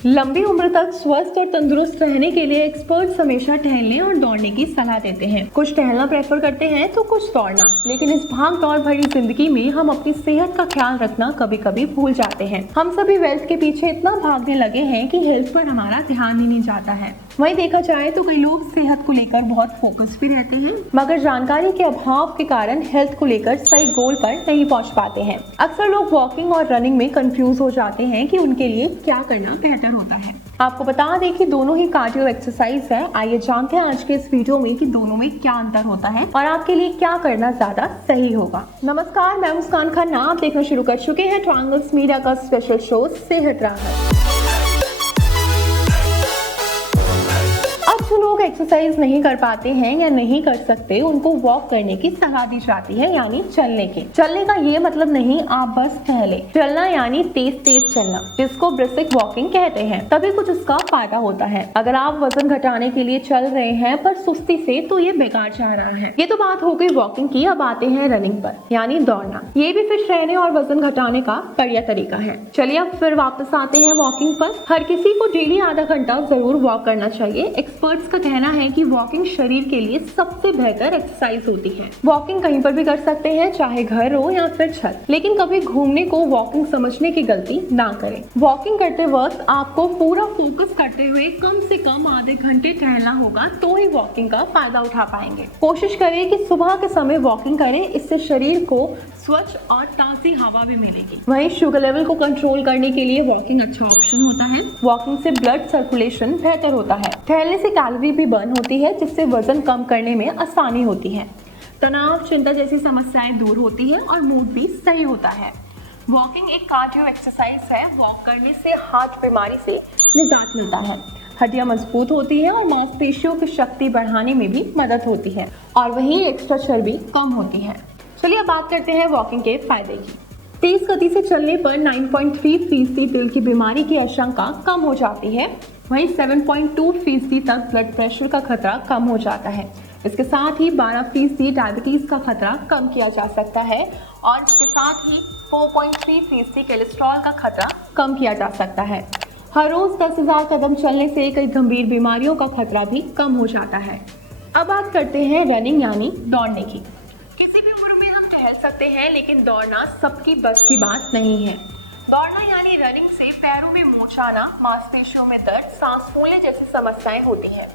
लंबी उम्र तक स्वस्थ और तंदुरुस्त रहने के लिए एक्सपर्ट्स हमेशा टहलने और दौड़ने की सलाह देते हैं। कुछ टहलना प्रेफर करते हैं तो कुछ दौड़ना, लेकिन इस भाग दौड़ भरी जिंदगी में हम अपनी सेहत का ख्याल रखना कभी कभी भूल जाते हैं। हम सभी वेल्थ के पीछे इतना भागने लगे हैं कि हेल्थ पर हमारा ध्यान ही नहीं जाता है। वहीं देखा जाए तो कई लोग सेहत को लेकर बहुत फोकस भी रहते हैं, मगर जानकारी के अभाव के कारण हेल्थ को लेकर सही गोल पर नहीं पहुंच पाते हैं। अक्सर लोग वॉकिंग और रनिंग में कंफ्यूज हो जाते हैं कि उनके लिए क्या करना बेहतर होता है। आपको बता दें कि दोनों ही कार्डियो एक्सरसाइज है। आइए जानते हैं आज के इस वीडियो में कि दोनों में क्या अंतर होता है और आपके लिए क्या करना ज्यादा सही होगा। नमस्कार, मैं मुस्कान खन्ना। आप देखना शुरू कर चुके हैं ट्रायंगल्स मीडिया का स्पेशल शो सेहत राहत। जो लोग एक्सरसाइज नहीं कर पाते हैं या नहीं कर सकते, उनको वॉक करने की सलाह दी जाती है, यानी चलने की। चलने का ये मतलब नहीं आप बस टहले। चलना यानी तेज तेज चलना, जिसको ब्रिस्क वॉकिंग कहते हैं। तभी कुछ इसका फायदा होता है। अगर आप वजन घटाने के लिए चल रहे हैं पर सुस्ती से, तो ये बेकार जा रहा है। ये तो बात हो गई वॉकिंग की। अब आते हैं रनिंग पर, यानी दौड़ना। ये भी फिट रहने और वजन घटाने का बढ़िया तरीका है। चलिए अब फिर वापस आते हैं वॉकिंग पर। हर किसी को डेली आधा घंटा जरूर वॉक करना चाहिए। एक्सपर्ट्स का कहना है कि वॉकिंग शरीर के लिए सबसे बेहतर एक्सरसाइज होती है। वॉकिंग कहीं पर भी कर सकते हैं, चाहे घर हो या फिर छत, लेकिन कभी घूमने को वॉकिंग समझने की गलती ना करें। वॉकिंग करते वक्त आपको पूरा फोकस करते हुए कम से कम आधे घंटे टहलना होगा, तो ही वॉकिंग का फायदा उठा पाएंगे। कोशिश करें कि सुबह के समय वॉकिंग करें, इससे शरीर को स्वच्छ और ताज़ी हवा भी मिलेगी। वहीं शुगर लेवल को कंट्रोल करने के लिए वॉकिंग अच्छा ऑप्शन होता है। वॉकिंग से ब्लड सर्कुलेशन बेहतर होता है। टहलने से कैलोरी भी बर्न होती है, जिससे वजन कम करने में आसानी होती है। तनाव, चिंता जैसी समस्याएं दूर होती है और मूड भी सही होता है। वॉकिंग एक कार्डियो एक्सरसाइज है। वॉक करने से हार्ट बीमारी से निजात मिलता है, हड्डियां मजबूत होती है और मांसपेशियों की शक्ति बढ़ाने में भी मदद होती है, और वहीं एक्स्ट्रा चर्बी कम होती है। चलिए अब बात करते हैं वॉकिंग के फायदे की। तेज गति से चलने पर 9.3% दिल की बीमारी की आशंका कम हो जाती है। वहीं 7.2% तक ब्लड प्रेशर का खतरा कम हो जाता है। इसके साथ ही 12% डायबिटीज का खतरा कम किया जा सकता है, और इसके साथ ही 4.3% कोलेस्ट्रॉल का खतरा कम किया जा सकता है। हर रोज 10,000 कदम चलने से कई गंभीर बीमारियों का खतरा भी कम हो जाता है। अब बात करते हैं रनिंग यानी दौड़ने की। किसी भी उम्र में हम टहल सकते हैं, लेकिन दौड़ना सबकी बस की बात नहीं है। दौड़ना यानी रनिंग से पैरों में मोच आना, मांसपेशियों में दर्द, सांस फूलने जैसी समस्याएं होती हैं।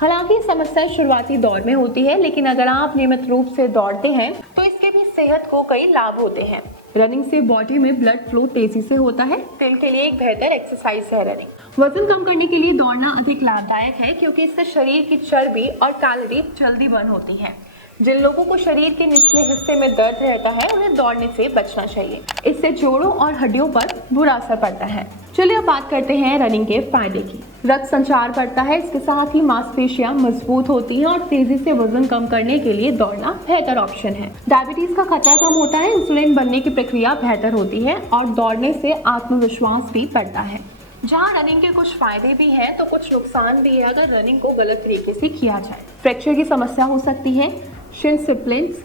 हालांकि ये समस्या शुरुआती दौर में होती है, लेकिन अगर आप नियमित रूप से दौड़ते हैं तो इसके भी सेहत को कई लाभ होते हैं। रनिंग से बॉडी में ब्लड फ्लो तेजी से होता है। दिल के लिए एक बेहतर एक्सरसाइज है रनिंग। वजन कम करने के लिए दौड़ना अधिक लाभदायक है, क्योंकि इससे शरीर की चर्बी और कैलोरी जल्दी बर्न होती है। जिन लोगों को शरीर के निचले हिस्से में दर्द रहता है, उन्हें दौड़ने से बचना चाहिए। इससे जोड़ों और हड्डियों पर बुरा असर पड़ता है। चलिए अब बात करते हैं रनिंग के फायदे की। रक्त संचार बढ़ता है, इसके साथ ही मांसपेशियां मजबूत होती हैं, और तेजी से वजन कम करने के लिए दौड़ना बेहतर ऑप्शन है। डायबिटीज का खतरा कम होता है, इंसुलिन बनने की प्रक्रिया बेहतर होती है, और दौड़ने से आत्मविश्वास भी बढ़ता है। जहाँ रनिंग के कुछ फायदे भी हैं, तो कुछ नुकसान भी है अगर रनिंग को गलत तरीके से किया जाए। फ्रैक्चर की समस्या हो सकती है, Shin splints,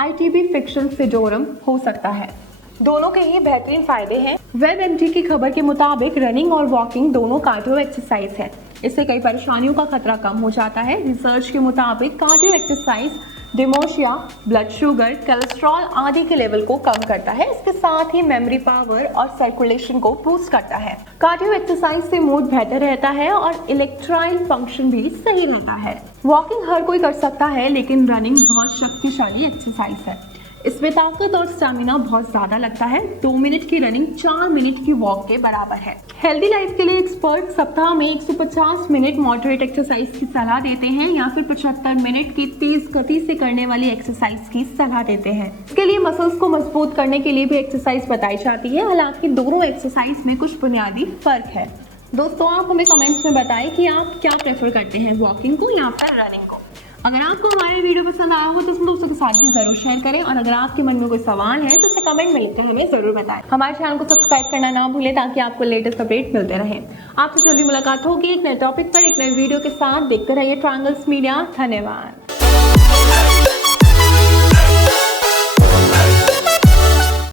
ITB friction syndrome हो सकता है। दोनों के ही बेहतरीन फायदे हैं। WebMD की खबर के मुताबिक रनिंग और वॉकिंग दोनों कार्डियो एक्सरसाइज है। इससे कई परेशानियों का खतरा कम हो जाता है। रिसर्च के मुताबिक cardio exercise dementia, blood sugar, cholesterol आदि के लेवल को कम करता है। इसके साथ ही मेमोरी पावर और सर्कुलेशन को बूस्ट करता है। कार्डियो एक्सरसाइज से मूड बेहतर रहता है और इलेक्ट्राइल फंक्शन भी सही रहता है। वॉकिंग हर कोई कर सकता है, लेकिन रनिंग बहुत शक्तिशाली एक्सरसाइज है। इसमें ताकत और स्टैमिना बहुत ज्यादा लगता है। 2 मिनट की रनिंग 4 मिनट की वॉक के बराबर है। हेल्दी लाइफ के लिए एक्सपर्ट सप्ताह में 150 मिनट मॉडरेट एक्सरसाइज की सलाह देते हैं, या फिर 75 मिनट की तेज गति से करने वाली एक्सरसाइज की सलाह देते हैं। इसके लिए मसल्स को मजबूत करने के लिए भी एक्सरसाइज बताई जाती है। हालांकि दोनों एक्सरसाइज में कुछ बुनियादी फर्क है। दोस्तों, आप हमें कमेंट्स में बताएं कि आप क्या प्रेफर करते हैं, वॉकिंग को या फिर रनिंग को। अगर आपको हमारे वीडियो पसंद आया हो तो उसमें दोस्तों के साथ भी जरूर शेयर करें, और अगर आपके मन में कोई सवाल है तो उसे कमेंट में लिखकर हमें जरूर बताएं। हमारे चैनल को सब्सक्राइब करना ना भूलें, ताकि आपको लेटेस्ट अपडेट मिलते रहे। आपसे जल्दी मुलाकात होगी एक नए टॉपिक पर, एक नए वीडियो के साथ। देखते रहिए ट्रायंगल्स मीडिया। धन्यवाद।